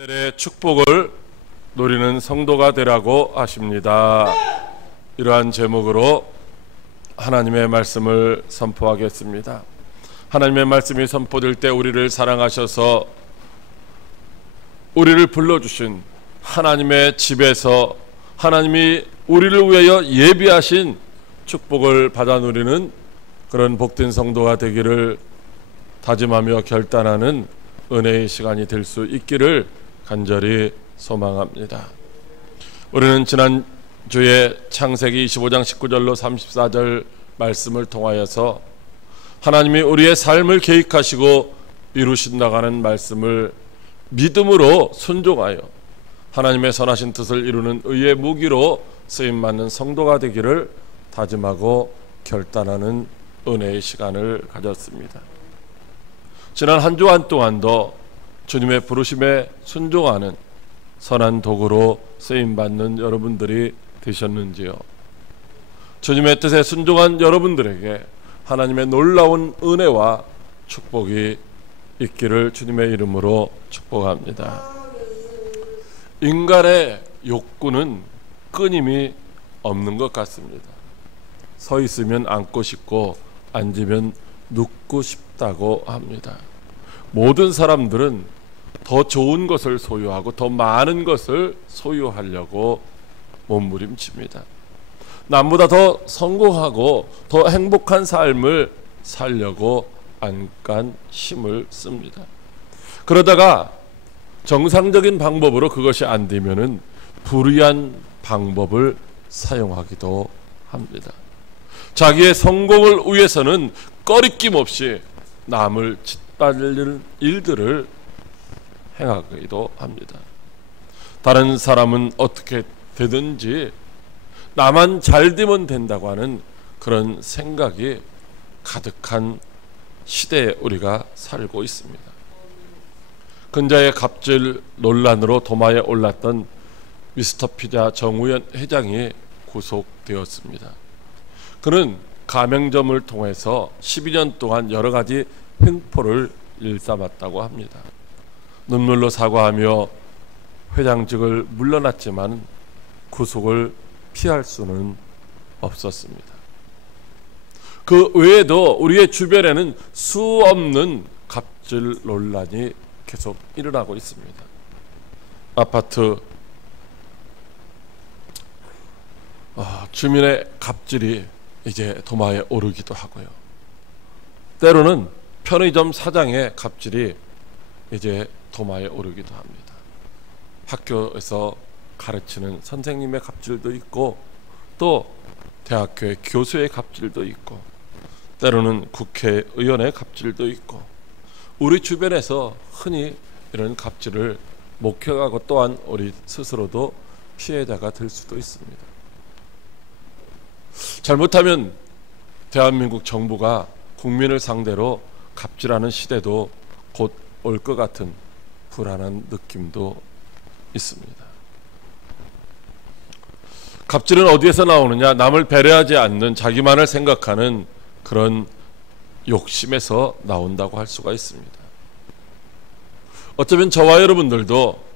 이들의 축복을 누리는 성도가 되라고 하십니다. 이러한 제목으로 하나님의 말씀을 선포하겠습니다. 하나님의 말씀이 선포될 때 우리를 사랑하셔서 우리를 불러주신 하나님의 집에서 하나님이 우리를 위하여 예비하신 축복을 받아 누리는 그런 복된 성도가 되기를 다짐하며 결단하는 은혜의 시간이 될 수 있기를 간절히 소망합니다. 우리는 지난주에 창세기 25장 19절로 34절 말씀을 통하여서 하나님이 우리의 삶을 계획하시고 이루신다고 말씀을 믿음으로 순종하여 하나님의 선하신 뜻을 이루는 의의 무기로 쓰임받는 성도가 되기를 다짐하고 결단하는 은혜의 시간을 가졌습니다. 지난 한 주간 동안도 주님의 부르심에 순종하는 선한 도구로 쓰임받는 여러분들이 되셨는지요? 주님의 뜻에 순종한 여러분들에게 하나님의 놀라운 은혜와 축복이 있기를 주님의 이름으로 축복합니다. 인간의 욕구는 끊임이 없는 것 같습니다. 서 있으면 앉고 싶고 앉으면 눕고 싶다고 합니다. 모든 사람들은 더 좋은 것을 소유하고 더 많은 것을 소유하려고 몸부림칩니다. 남보다 더 성공하고 더 행복한 삶을 살려고 안간 힘을 씁니다. 그러다가 정상적인 방법으로 그것이 안 되면은 불의한 방법을 사용하기도 합니다. 자기의 성공을 위해서는 꺼리낌 없이 남을 짓밟는 일들을 행하기도 합니다. 다른 사람은 어떻게 되든지 나만 잘 되면 된다고 하는 그런 생각이 가득한 시대에 우리가 살고 있습니다. 근자의 갑질 논란으로 도마에 올랐던 미스터 피자 정우현 회장이 구속되었습니다. 그는 가맹점을 통해서 12년 동안 여러 가지 횡포를 일삼았다고 합니다. 눈물로 사과하며 회장직을 물러났지만 구속을 피할 수는 없었습니다. 그 외에도 우리의 주변에는 수없는 갑질 논란이 계속 일어나고 있습니다. 아파트 주민의 갑질이 이제 도마에 오르기도 하고요. 때로는 편의점 사장의 갑질이 이제 도마에 오르기도 합니다. 학교에서 가르치는 선생님의 갑질도 있고 또 대학교의 교수의 갑질도 있고 때로는 국회의원의 갑질도 있고 우리 주변에서 흔히 이런 갑질을 목격하고 또한 우리 스스로도 피해자가 될 수도 있습니다. 잘못하면 대한민국 정부가 국민을 상대로 갑질하는 시대도 곧 올 것 같은 불안한 느낌도 있습니다. 갑질은 어디에서 나오느냐? 남을 배려하지 않는 자기만을 생각하는 그런 욕심에서 나온다고 할 수가 있습니다. 어쩌면 저와 여러분들도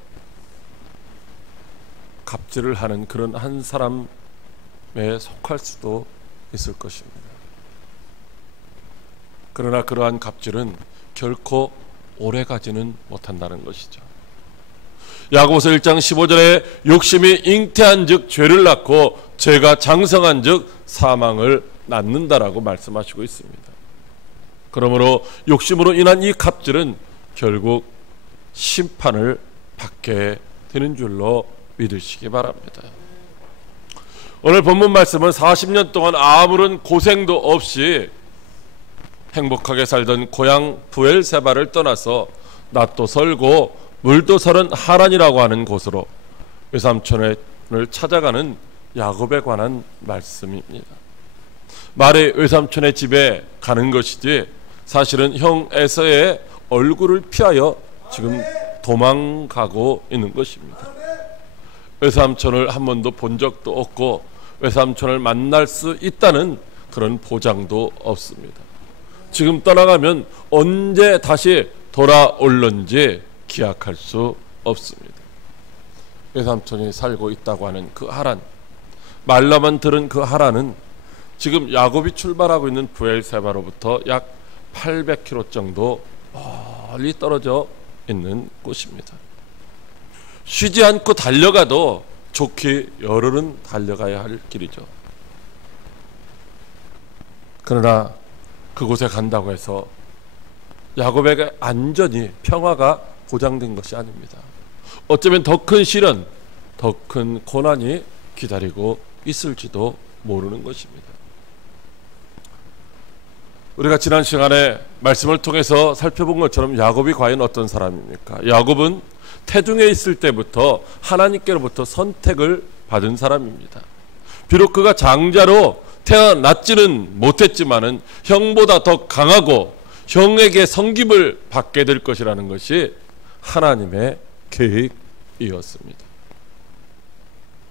갑질을 하는 그런 한 사람에 속할 수도 있을 것입니다. 그러나 그러한 갑질은 결코 오래가지는 못한다는 것이죠. 야고보서 1장 15절에 욕심이 잉태한 즉 죄를 낳고 죄가 장성한 즉 사망을 낳는다라고 말씀하시고 있습니다. 그러므로 욕심으로 인한 이 갑질은 결국 심판을 받게 되는 줄로 믿으시기 바랍니다. 오늘 본문 말씀은 40년 동안 아무런 고생도 없이 행복하게 살던 고향 부엘세바를 떠나서 낫도 설고 물도 서른 하란이라고 하는 곳으로 외삼촌을 찾아가는 야곱에 관한 말씀입니다. 말이 외삼촌의 집에 가는 것이지 사실은 형 에서의 얼굴을 피하여 지금 도망가고 있는 것입니다. 외삼촌을 한 번도 본 적도 없고 외삼촌을 만날 수 있다는 그런 보장도 없습니다. 지금 떠나가면 언제 다시 돌아올는지 기약할 수 없습니다. 외삼촌이 살고 있다고 하는 그 하란, 말로만 들은 그 하란은 지금 야곱이 출발하고 있는 브엘세바로부터 약 800km 정도 멀리 떨어져 있는 곳입니다. 쉬지 않고 달려가도 좋게 열흘은 달려가야 할 길이죠. 그러나 그곳에 간다고 해서 야곱에게 안전이, 평화가 보장된 것이 아닙니다. 어쩌면 더 큰 시련, 더 큰 고난이 기다리고 있을지도 모르는 것입니다. 우리가 지난 시간에 말씀을 통해서 살펴본 것처럼 야곱이 과연 어떤 사람입니까? 야곱은 태중에 있을 때부터 하나님께로부터 선택을 받은 사람입니다. 비록 그가 장자로 태어났지는 못했지만은 형보다 더 강하고 형에게 섬김을 받게 될 것이라는 것이 하나님의 계획이었습니다.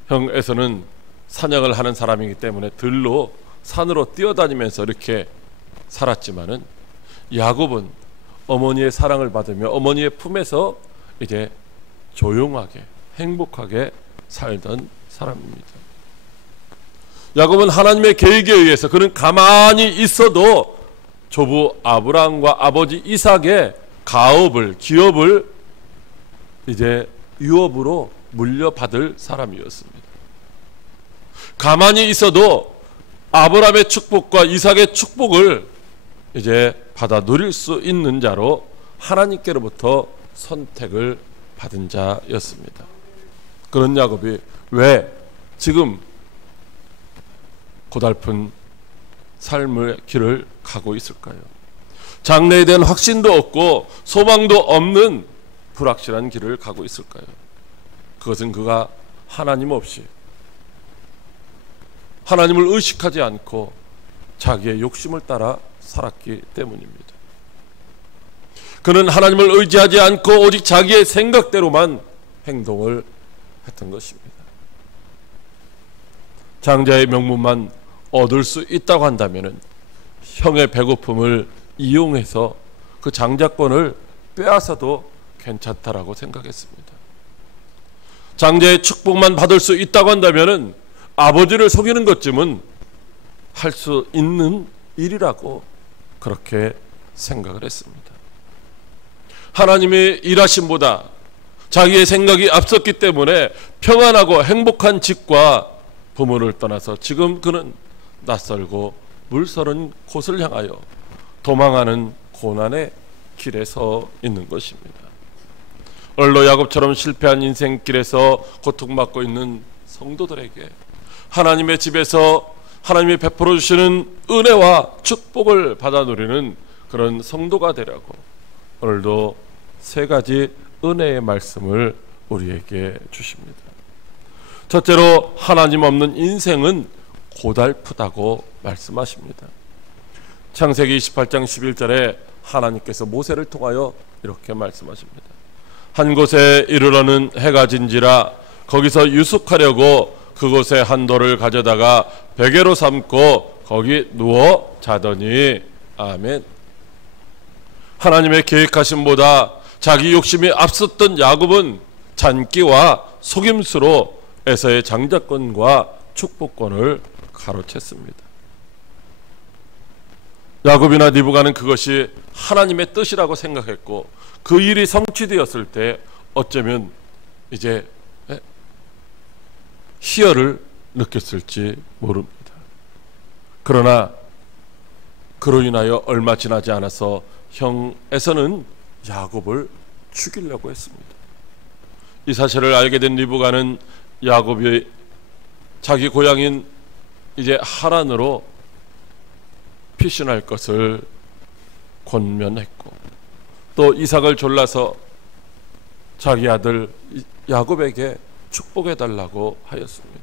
형 에서는 사냥을 하는 사람이기 때문에 들로 산으로 뛰어다니면서 이렇게 살았지만은 야곱은 어머니의 사랑을 받으며 어머니의 품에서 이제 조용하게 행복하게 살던 사람입니다. 야곱은 하나님의 계획에 의해서 그는 가만히 있어도 조부 아브라함과 아버지 이삭의 가업을, 기업을 이제 유업으로 물려받을 사람이었습니다. 가만히 있어도 아브라함의 축복과 이삭의 축복을 이제 받아 누릴 수 있는 자로 하나님께로부터 선택을 받은 자였습니다. 그런 야곱이 왜 지금 고달픈 삶의 길을 가고 있을까요? 장래에 대한 확신도 없고 소망도 없는 불확실한 길을 가고 있을까요? 그것은 그가 하나님 없이, 하나님을 의식하지 않고 자기의 욕심을 따라 살았기 때문입니다. 그는 하나님을 의지하지 않고 오직 자기의 생각대로만 행동을 했던 것입니다. 장자의 명분만 얻을 수 있다고 한다면 형의 배고픔을 이용해서 그 장자권을 빼앗아도 괜찮다라고 생각했습니다. 장자의 축복만 받을 수 있다고 한다면 아버지를 속이는 것쯤은 할 수 있는 일이라고 그렇게 생각을 했습니다. 하나님의 일하심보다 자기의 생각이 앞섰기 때문에 평안하고 행복한 집과 부모를 떠나서 지금 그는 낯설고 물서른 곳을 향하여 도망하는 고난의 길에 서 있는 것입니다. 오늘도 야곱처럼 실패한 인생길에서 고통받고 있는 성도들에게 하나님의 집에서 하나님이 베풀어 주시는 은혜와 축복을 받아 누리는 그런 성도가 되라고 오늘도 세 가지 은혜의 말씀을 우리에게 주십니다. 첫째로 하나님 없는 인생은 고달프다고 말씀하십니다. 창세기 28장 11절에 하나님께서 모세를 통하여 이렇게 말씀하십니다. 한 곳에 이르러는 해가 진지라 거기서 유숙하려고 그곳에 한 돌을 가져다가 베개로 삼고 거기 누워 자더니. 아멘. 하나님의 계획하심보다 자기 욕심이 앞섰던 야곱은 잔기와 속임수로 에서의 장자권과 축복권을 가로챘습니다. 야곱이나 리브가는 그것이 하나님의 뜻이라고 생각했고 그 일이 성취되었을 때 어쩌면 이제 희열을 느꼈을지 모릅니다. 그러나 그로 인하여 얼마 지나지 않아서 형 에서는 야곱을 죽이려고 했습니다. 이 사실을 알게 된 리브가는 야곱이 자기 고향인 이제 하란으로 피신할 것을 권면했고 또 이삭을 졸라서 자기 아들 야곱에게 축복해달라고 하였습니다.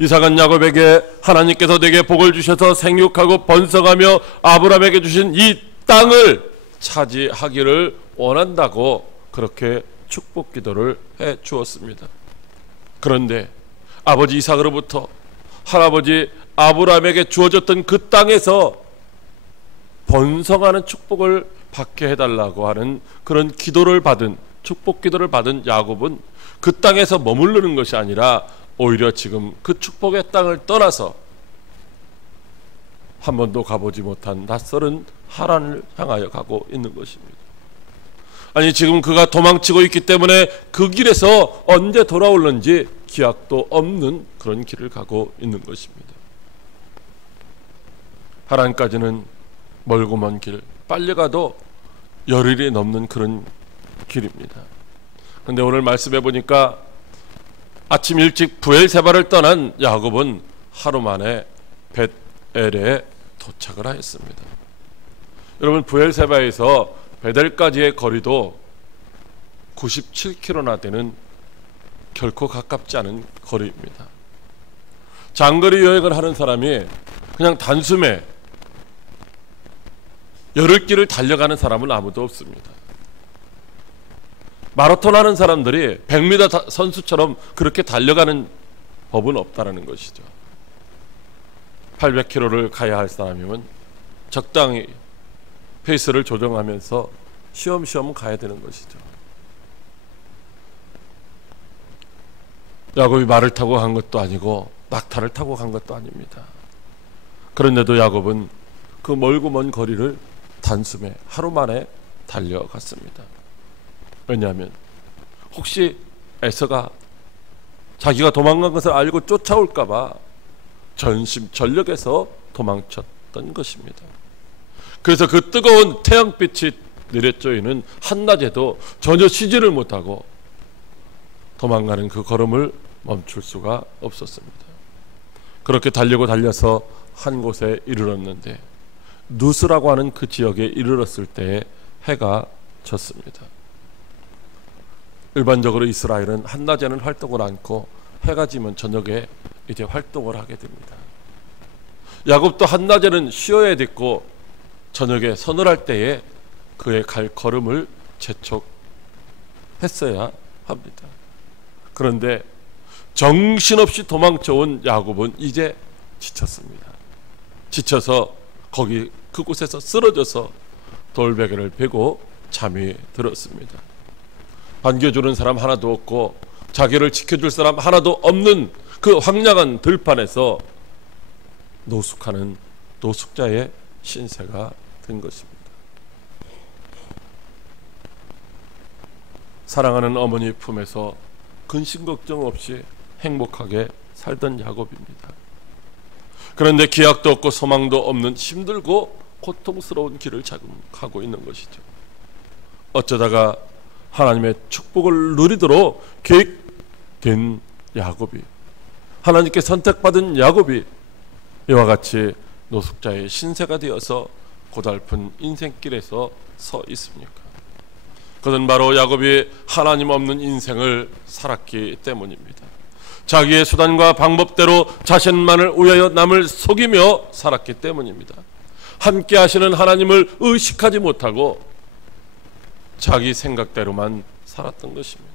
이삭은 야곱에게 하나님께서 내게 복을 주셔서 생육하고 번성하며 아브라함에게 주신 이 땅을 차지하기를 원한다고 그렇게 축복 기도를 해 주었습니다. 그런데 아버지 이삭으로부터 할아버지 아브라함에게 주어졌던 그 땅에서 번성하는 축복을 받게 해달라고 하는 그런 기도를 받은 축복 기도를 받은 야곱은 그 땅에서 머무르는 것이 아니라 오히려 지금 그 축복의 땅을 떠나서 한 번도 가보지 못한 낯설은 하란을 향하여 가고 있는 것입니다. 아니, 지금 그가 도망치고 있기 때문에 그 길에서 언제 돌아올는지 기약도 없는 그런 길을 가고 있는 것입니다. 하란까지는 멀고 먼 길, 빨리 가도 열흘이 넘는 그런 길입니다. 그런데 오늘 말씀해 보니까 아침 일찍 브엘세바를 떠난 야곱은 하루 만에 벳엘에 도착을 하였습니다. 여러분, 브엘세바에서 베델까지의 거리도 97km나 되는 결코 가깝지 않은 거리입니다. 장거리 여행을 하는 사람이 그냥 단숨에 열흘길을 달려가는 사람은 아무도 없습니다. 마라톤 하는 사람들이 100m 선수처럼 그렇게 달려가는 법은 없다는 것이죠. 800km를 가야 할 사람이면 적당히 페이스를 조정하면서 쉬엄쉬엄 가야 되는 것이죠. 야곱이 말을 타고 간 것도 아니고 낙타를 타고 간 것도 아닙니다. 그런데도 야곱은 그 멀고 먼 거리를 단숨에 하루 만에 달려갔습니다. 왜냐하면 혹시 에서가 자기가 도망간 것을 알고 쫓아올까 봐 전심전력에서 도망쳤던 것입니다. 그래서 그 뜨거운 태양빛이 내려쬐이는 한낮에도 전혀 쉬지를 못하고 도망가는 그 걸음을 멈출 수가 없었습니다. 그렇게 달려서 한 곳에 이르렀는데 누스라고 하는 그 지역에 이르렀을 때에 해가 졌습니다. 일반적으로 이스라엘은 한낮에는 활동을 않고 해가 지면 저녁에 이제 활동을 하게 됩니다. 야곱도 한낮에는 쉬어야 됐고 저녁에 서늘할 때에 그의 갈 걸음을 재촉했어야 합니다. 그런데 정신없이 도망쳐온 야곱은 이제 지쳤습니다. 지쳐서 거기 그곳에서 쓰러져서 돌베개를 베고 잠이 들었습니다. 반겨주는 사람 하나도 없고 자기를 지켜줄 사람 하나도 없는 그 황량한 들판에서 노숙하는 노숙자의 신세가 된 것입니다. 사랑하는 어머니 품에서 근심 걱정 없이 행복하게 살던 야곱입니다. 그런데 기약도 없고 소망도 없는 힘들고 고통스러운 길을 가고 있는 것이죠. 어쩌다가 하나님의 축복을 누리도록 계획된 야곱이, 하나님께 선택받은 야곱이 이와 같이 노숙자의 신세가 되어서 고달픈 인생길에서 서 있습니까? 그것은 바로 야곱이 하나님 없는 인생을 살았기 때문입니다. 자기의 수단과 방법대로 자신만을 위하여 남을 속이며 살았기 때문입니다. 함께 하시는 하나님을 의식하지 못하고 자기 생각대로만 살았던 것입니다.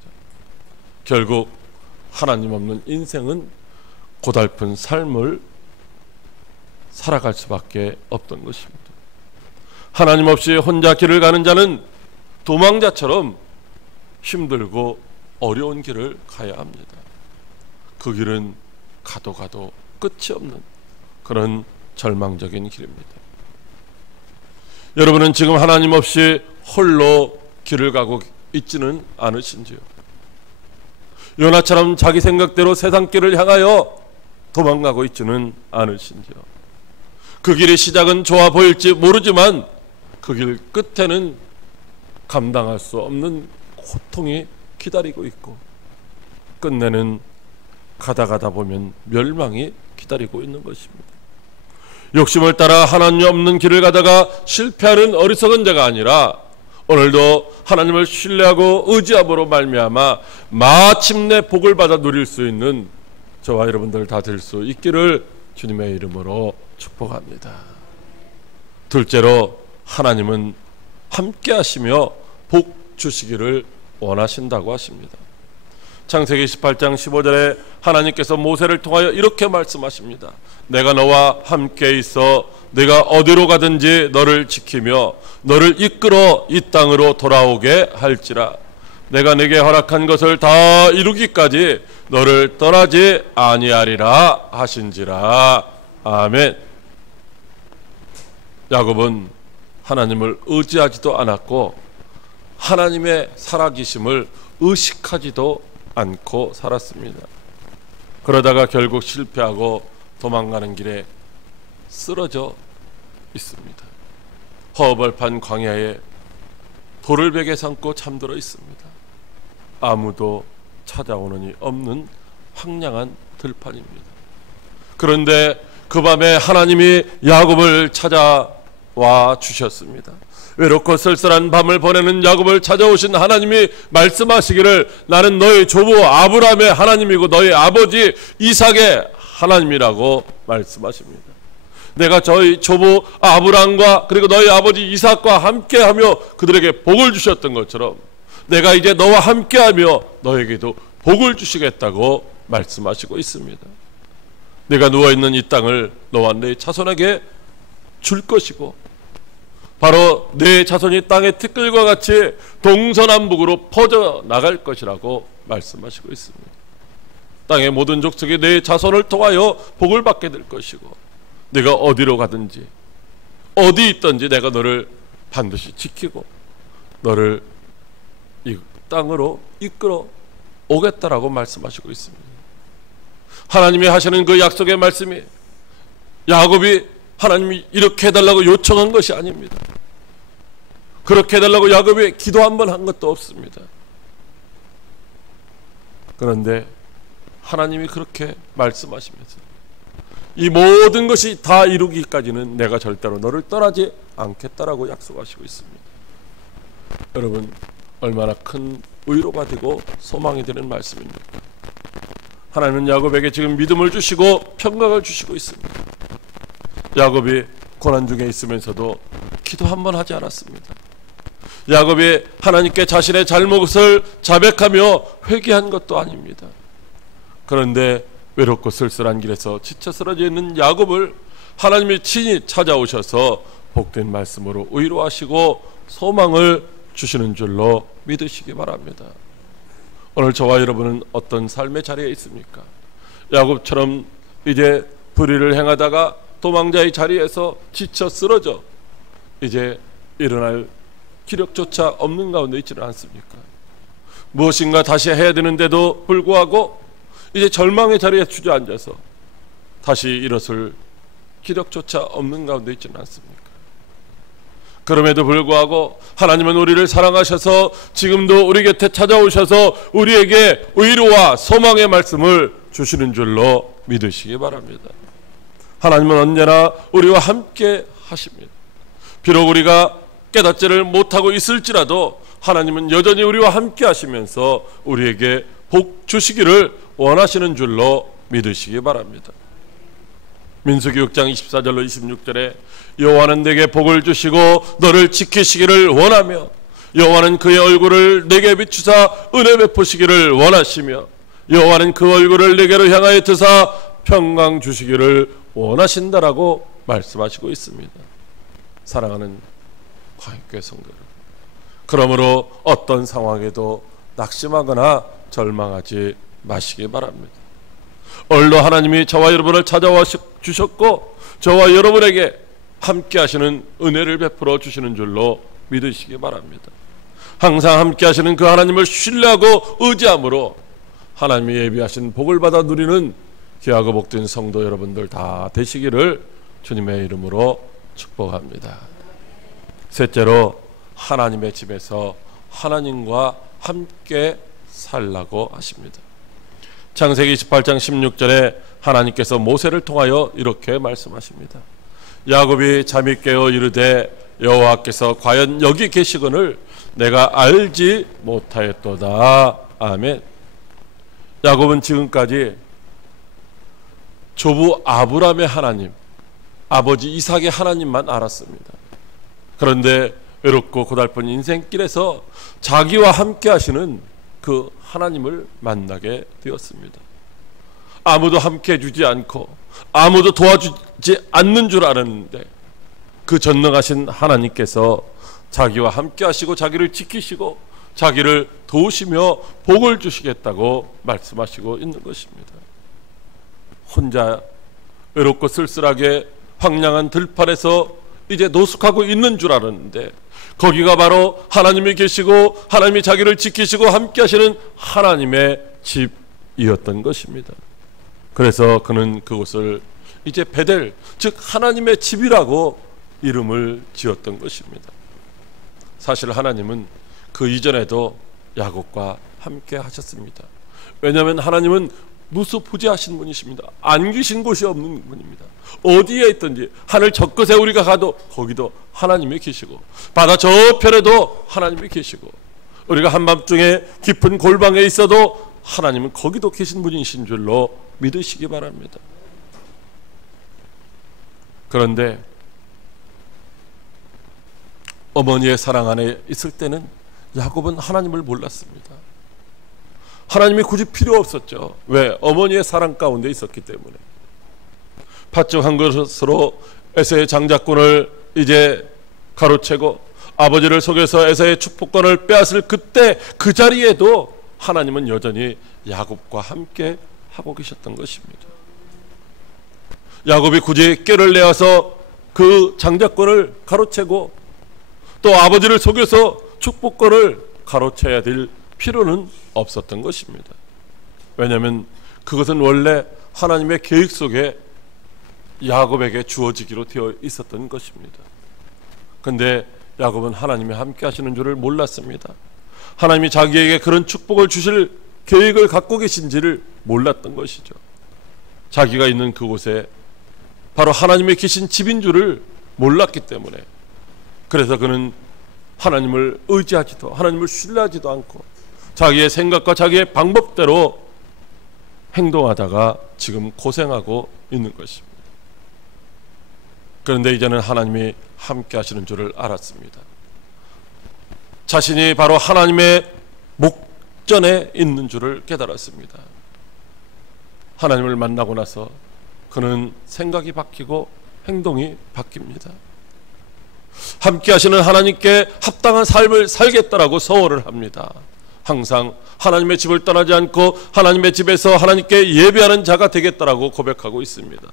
결국 하나님 없는 인생은 고달픈 삶을 살아갈 수밖에 없던 것입니다. 하나님 없이 혼자 길을 가는 자는 도망자처럼 힘들고 어려운 길을 가야 합니다. 그 길은 가도 끝이 없는 그런 절망적인 길입니다. 여러분은 지금 하나님 없이 홀로 길을 가고 있지는 않으신지요? 요나처럼 자기 생각대로 세상 길을 향하여 도망가고 있지는 않으신지요? 그 길의 시작은 좋아 보일지 모르지만 그 길 끝에는 감당할 수 없는 고통이 기다리고 있고 끝내는 가다 보면 멸망이 기다리고 있는 것입니다. 욕심을 따라 하나님 없는 길을 가다가 실패하는 어리석은 자가 아니라 오늘도 하나님을 신뢰하고 의지함으로 말미암아 마침내 복을 받아 누릴 수 있는 저와 여러분들 다 될 수 있기를 주님의 이름으로 축복합니다. 둘째로 하나님은 함께 하시며 복 주시기를 원하신다고 하십니다. 창세기 18장 15절에 하나님께서 모세를 통하여 이렇게 말씀하십니다. 내가 너와 함께 있어 내가 어디로 가든지 너를 지키며 너를 이끌어 이 땅으로 돌아오게 할지라. 내가 네게 허락한 것을 다 이루기까지 너를 떠나지 아니하리라 하신지라. 아멘. 야곱은 하나님을 의지하지도 않았고 하나님의 살아계심을 의식하지도 않고 살았습니다. 그러다가 결국 실패하고 도망가는 길에 쓰러져 있습니다. 허벌판 광야에 돌을 베개 삼고 잠들어 있습니다. 아무도 찾아오느니 없는 황량한 들판입니다. 그런데 그 밤에 하나님이 야곱을 찾아와 주셨습니다. 외롭고 쓸쓸한 밤을 보내는 야곱을 찾아오신 하나님이 말씀하시기를 나는 너의 조부 아브라함의 하나님이고 너의 아버지 이삭의 하나님이라고 말씀하십니다. 내가 저희 조부 아브라함과 그리고 너희 아버지 이삭과 함께하며 그들에게 복을 주셨던 것처럼 내가 이제 너와 함께하며 너에게도 복을 주시겠다고 말씀하시고 있습니다. 내가 누워있는 이 땅을 너와 내 자손에게 줄 것이고 바로 내 자손이 땅의 티끌과 같이 동서남북으로 퍼져나갈 것이라고 말씀하시고 있습니다. 땅의 모든 족속이 내 자손을 통하여 복을 받게 될 것이고 내가 어디로 가든지 어디 있든지 내가 너를 반드시 지키고 너를 이 땅으로 이끌어 오겠다라고 말씀하시고 있습니다. 하나님이 하시는 그 약속의 말씀이 야곱이 하나님이 이렇게 해달라고 요청한 것이 아닙니다. 그렇게 해달라고 야곱이 기도 한 번 한 것도 없습니다. 그런데 하나님이 그렇게 말씀하시면서 이 모든 것이 다 이루기까지는 내가 절대로 너를 떠나지 않겠다라고 약속하시고 있습니다. 여러분 얼마나 큰 위로가 되고 소망이 되는 말씀입니까? 하나님은 야곱에게 지금 믿음을 주시고 평강을 주시고 있습니다. 야곱이 고난 중에 있으면서도 기도 한 번 하지 않았습니다. 야곱이 하나님께 자신의 잘못을 자백하며 회개한 것도 아닙니다. 그런데 외롭고 쓸쓸한 길에서 지쳐 쓰러져 있는 야곱을 하나님이 친히 찾아오셔서 복된 말씀으로 위로하시고 소망을 주시는 줄로 믿으시기 바랍니다. 오늘 저와 여러분은 어떤 삶의 자리에 있습니까? 야곱처럼 이제 불의를 행하다가 도망자의 자리에서 지쳐 쓰러져 이제 일어날 기력조차 없는 가운데 있지는 않습니까? 무엇인가 다시 해야 되는데도 불구하고 이제 절망의 자리에 주저앉아서 다시 일어설 기력조차 없는 가운데 있지는 않습니까? 그럼에도 불구하고 하나님은 우리를 사랑하셔서 지금도 우리 곁에 찾아오셔서 우리에게 위로와 소망의 말씀을 주시는 줄로 믿으시기 바랍니다. 하나님은 언제나 우리와 함께 하십니다. 비록 우리가 깨닫지를 못하고 있을지라도 하나님은 여전히 우리와 함께 하시면서 우리에게 복 주시기를 원하시는 줄로 믿으시기 바랍니다. 민수기 6장 24절로 26절에 여호와는 내게 복을 주시고 너를 지키시기를 원하며 여호와는 그의 얼굴을 내게 비추사 은혜 베푸시기를 원하시며 여호와는 그 얼굴을 내게로 향하여 드사 평강 주시기를 원하신다라고 말씀하시고 있습니다. 사랑하는 화요교회 성도 여러분, 그러므로 어떤 상황에도 낙심하거나 절망하지 마시기 바랍니다. 오늘도 하나님이 저와 여러분을 찾아와 주셨고 저와 여러분에게 함께 하시는 은혜를 베풀어 주시는 줄로 믿으시기 바랍니다. 항상 함께 하시는 그 하나님을 신뢰하고 의지함으로 하나님이 예비하신 복을 받아 누리는 귀하고 복된 성도 여러분들 다 되시기를 주님의 이름으로 축복합니다. 셋째로 하나님의 집에서 하나님과 함께 살라고 하십니다. 창세기 28장 16절에 하나님께서 모세를 통하여 이렇게 말씀하십니다. 야곱이 잠이 깨어 이르되 여호와께서 과연 여기 계시거늘 내가 알지 못하였도다. 아멘. 야곱은 지금까지 조부 아브라함의 하나님, 아버지 이삭의 하나님만 알았습니다. 그런데 외롭고 고달픈 인생길에서 자기와 함께 하시는 그 하나님을 만나게 되었습니다. 아무도 함께 해주지 않고 아무도 도와주지 않는 줄 알았는데 그 전능하신 하나님께서 자기와 함께 하시고 자기를 지키시고 자기를 도우시며 복을 주시겠다고 말씀하시고 있는 것입니다. 혼자 외롭고 쓸쓸하게 황량한 들판에서 이제 노숙하고 있는 줄 알았는데 거기가 바로 하나님이 계시고 하나님이 자기를 지키시고 함께 하시는 하나님의 집이었던 것입니다. 그래서 그는 그곳을 이제 베델, 즉 하나님의 집이라고 이름을 지었던 것입니다. 사실 하나님은 그 이전에도 야곱과 함께 하셨습니다. 왜냐하면 하나님은 무소부재하신 분이십니다. 안 계신 곳이 없는 분입니다. 어디에 있든지 하늘 저 끝에 우리가 가도 거기도 하나님이 계시고 바다 저편에도 하나님이 계시고 우리가 한밤중에 깊은 골방에 있어도 하나님은 거기도 계신 분이신 줄로 믿으시기 바랍니다. 그런데 어머니의 사랑 안에 있을 때는 야곱은 하나님을 몰랐습니다. 하나님이 굳이 필요 없었죠. 왜? 어머니의 사랑 가운데 있었기 때문에. 팥죽 한 그릇으로 에서의 장자권을 이제 가로채고 아버지를 속여서 에서의 축복권을 빼앗을 그때 그 자리에도 하나님은 여전히 야곱과 함께 하고 계셨던 것입니다. 야곱이 굳이 꾀를 내어서 그 장자권을 가로채고 또 아버지를 속여서 축복권을 가로채야 될 필요는 없었던 것입니다. 왜냐하면 그것은 원래 하나님의 계획 속에 야곱에게 주어지기로 되어 있었던 것입니다. 그런데 야곱은 하나님이 함께 하시는 줄을 몰랐습니다. 하나님이 자기에게 그런 축복을 주실 계획을 갖고 계신지를 몰랐던 것이죠. 자기가 있는 그곳에 바로 하나님의 계신 집인 줄을 몰랐기 때문에 그래서 그는 하나님을 의지하지도 하나님을 신뢰하지도 않고 자기의 생각과 자기의 방법대로 행동하다가 지금 고생하고 있는 것입니다. 그런데 이제는 하나님이 함께 하시는 줄을 알았습니다. 자신이 바로 하나님의 목전에 있는 줄을 깨달았습니다. 하나님을 만나고 나서 그는 생각이 바뀌고 행동이 바뀝니다. 함께 하시는 하나님께 합당한 삶을 살겠다라고 서원을 합니다. 항상 하나님의 집을 떠나지 않고 하나님의 집에서 하나님께 예배하는 자가 되겠다라고 고백하고 있습니다.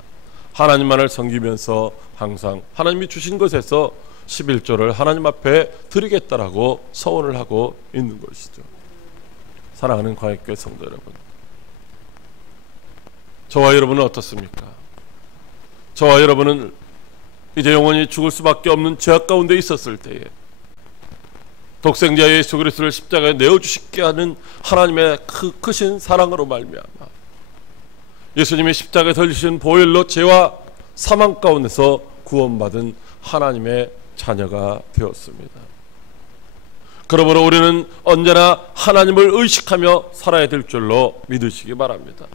하나님만을 섬기면서 항상 하나님이 주신 것에서 11조를 하나님 앞에 드리겠다라고 서원을 하고 있는 것이죠. 사랑하는 광역교회 성도 여러분, 저와 여러분은 어떻습니까? 저와 여러분은 이제 영원히 죽을 수밖에 없는 죄악 가운데 있었을 때에 독생자 예수 그리스도를 십자가에 내어주시게 하는 하나님의 크신 사랑으로 말미암아 예수님이 십자가에 달리신 보혈로 죄와 사망 가운데서 구원받은 하나님의 자녀가 되었습니다. 그러므로 우리는 언제나 하나님을 의식하며 살아야 될 줄로 믿으시기 바랍니다.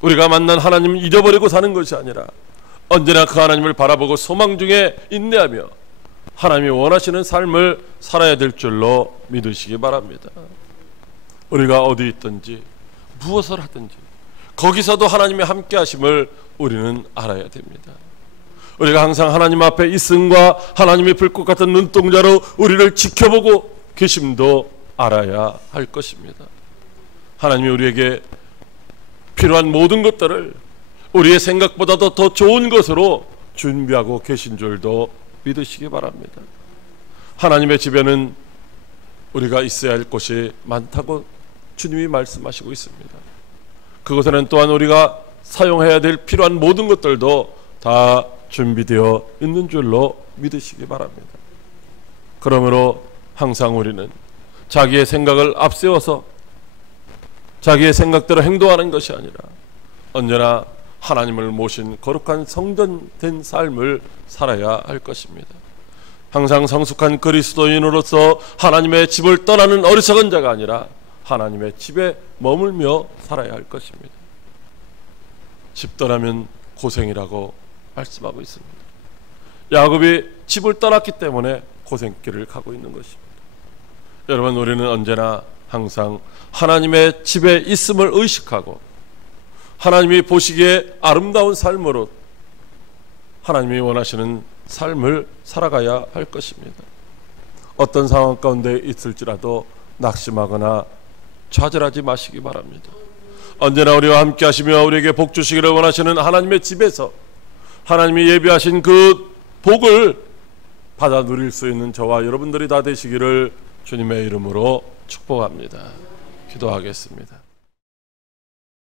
우리가 만난 하나님을 잊어버리고 사는 것이 아니라 언제나 그 하나님을 바라보고 소망 중에 인내하며 하나님이 원하시는 삶을 살아야 될 줄로 믿으시기 바랍니다. 우리가 어디 있든지 무엇을 하든지 거기서도 하나님의 함께 하심을 우리는 알아야 됩니다. 우리가 항상 하나님 앞에 있음과 하나님의 불꽃 같은 눈동자로 우리를 지켜보고 계심도 알아야 할 것입니다. 하나님이 우리에게 필요한 모든 것들을 우리의 생각보다도 더 좋은 것으로 준비하고 계신 줄도 믿으시기 바랍니다. 하나님의 집에는 우리가 있어야 할 곳이 많다고 주님이 말씀하시고 있습니다. 그곳에는 또한 우리가 사용해야 될 필요한 모든 것들도 다 준비되어 있는 줄로 믿으시기 바랍니다. 그러므로 항상 우리는 자기의 생각을 앞세워서 자기의 생각대로 행동하는 것이 아니라 언제나 하나님을 모신 거룩한 성전된 삶을 살아야 할 것입니다. 항상 성숙한 그리스도인으로서 하나님의 집을 떠나는 어리석은 자가 아니라 하나님의 집에 머물며 살아야 할 것입니다. 집 떠나면 고생이라고 말씀하고 있습니다. 야곱이 집을 떠났기 때문에 고생길을 가고 있는 것입니다. 여러분, 우리는 언제나 항상 하나님의 집에 있음을 의식하고 하나님이 보시기에 아름다운 삶으로 하나님이 원하시는 삶을 살아가야 할 것입니다. 어떤 상황 가운데 있을지라도 낙심하거나 좌절하지 마시기 바랍니다. 언제나 우리와 함께 하시며 우리에게 복 주시기를 원하시는 하나님의 집에서 하나님이 예비하신 그 복을 받아 누릴 수 있는 저와 여러분들이 다 되시기를 주님의 이름으로 축복합니다. 기도하겠습니다.